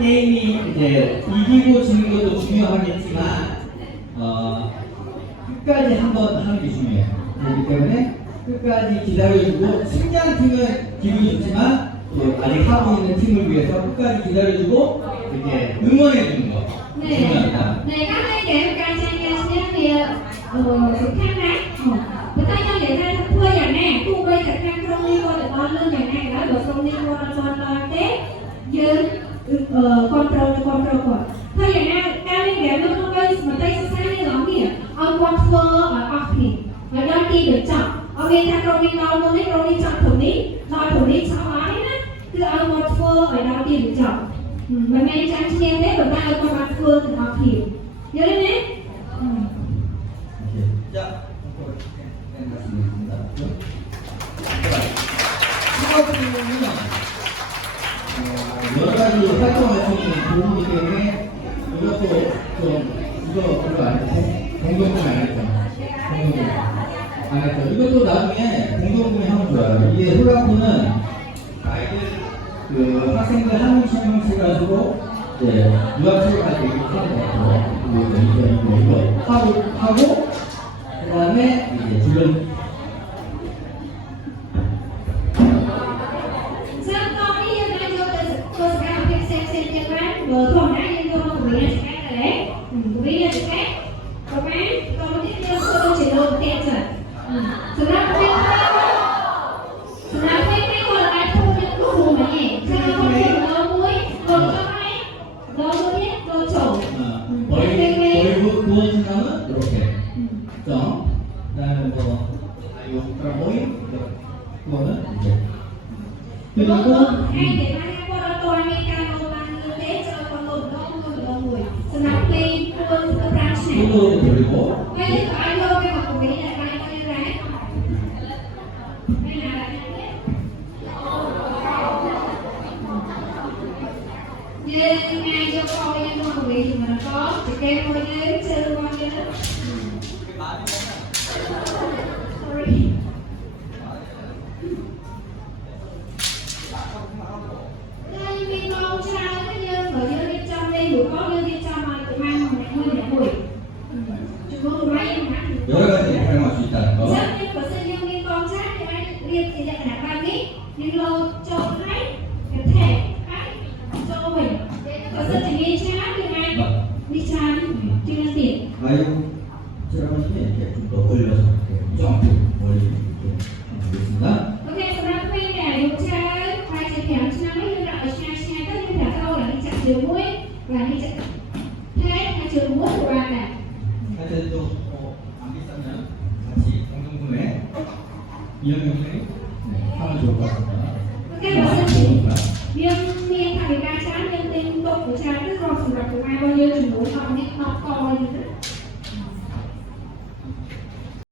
게임이 이제 이기고 지는 것도 중요하겠지만 끝까지 한번 하는 게 중요해요. 그렇기 때문에 끝까지 기다려주고 승리한 팀은 기분이 좋지만 또 아직 하고 있는 팀을 위해서 끝까지 기다려주고 이렇게 응원해주는 거 중요합니다. 네, các anh chị các anh thì khang đấy. Người ta cho vậy ra thua vậy nè, thua bây giờ khang không đi qua được con lên vậy nè, đã được không đi qua con tết dưới control còn. Thôi vậy nè, cao lên để nó không bây mà tay sai như đó kìa, ông quan thua ở off thì và đôi khi được chọn. Ok, thằng rồi đi đâu đi chọn thủ lý sau đó đấy, cứ ông quan thua ở đâu thì được chọn. Và mẹ trang xem đấy, và ta ở con quan thua thì off thì nhớ đấy nhé. 여러 가지 활동할 수 있는 도움이기 때문에 이것도 이거 공동구매 안 했죠. 안 했죠. 이것도 나중에 공동구매 하면 좋아요. 이게 소라포는 아이들 그 학생들 한 명씩 가지고 유학생을 가지고 이렇게 하는 거 하고 그 다음에 이제 주변 vừa thuần đã đi vô của mình là sẽ cái đấy, của mình là cái có cái còn tiếp theo tôi chỉ được tiền rồi, thực ra cái còn là cái thu những cái vùng này nhỉ, sao không chịu đâu muối, còn cho cái đâu muối nhé, đâu trổ, 버리고 구워진 다음은 이렇게 점, 그다음에 뭐 모임 그거는 이제 그리고 hai để hai qua đó tôi mấy ca Sinapi pun berasnya. Jadi kalau memang kemudian ada yang lain, nhưng ngay cho con em không bị thì mình có thì kêu coi như chơi con như đó sorry đây mình con trai cái như ở dưới bên trong đây của con như bên trong mà tụi mang mà mẹ hơi mẹ mùi chúng con quay em hả 여러 가지 활용할 수 있다는 거. chắc nên của sinh viên bên con trai thì anh liên thì nhận là ba nghĩ nhưng lô cho khách cái thẻ khách cho mình có sự chỉ nghi chat thì anh đi chat chưa là tiền 아이고, 저러면 이렇게 좀 더 올려서 이렇게 점프 멀리 이렇게 하겠습니다. ok sau đó quay để điều tra quay sẽ kéo cho nó như là ở xa xa tất nhiên là câu là đi chặt chiều mũi và đi chặt thế là chiều mũi của bạn này 사실도 안 비싸면 같이 공동구매 이용용에 하면 좋을 것 같습니다. ok và sự chỉ riêng miên thằng ca chán nhân tên tục của cha rất là phù hợp của ai bao nhiêu chừng bố con nên nó coi như thế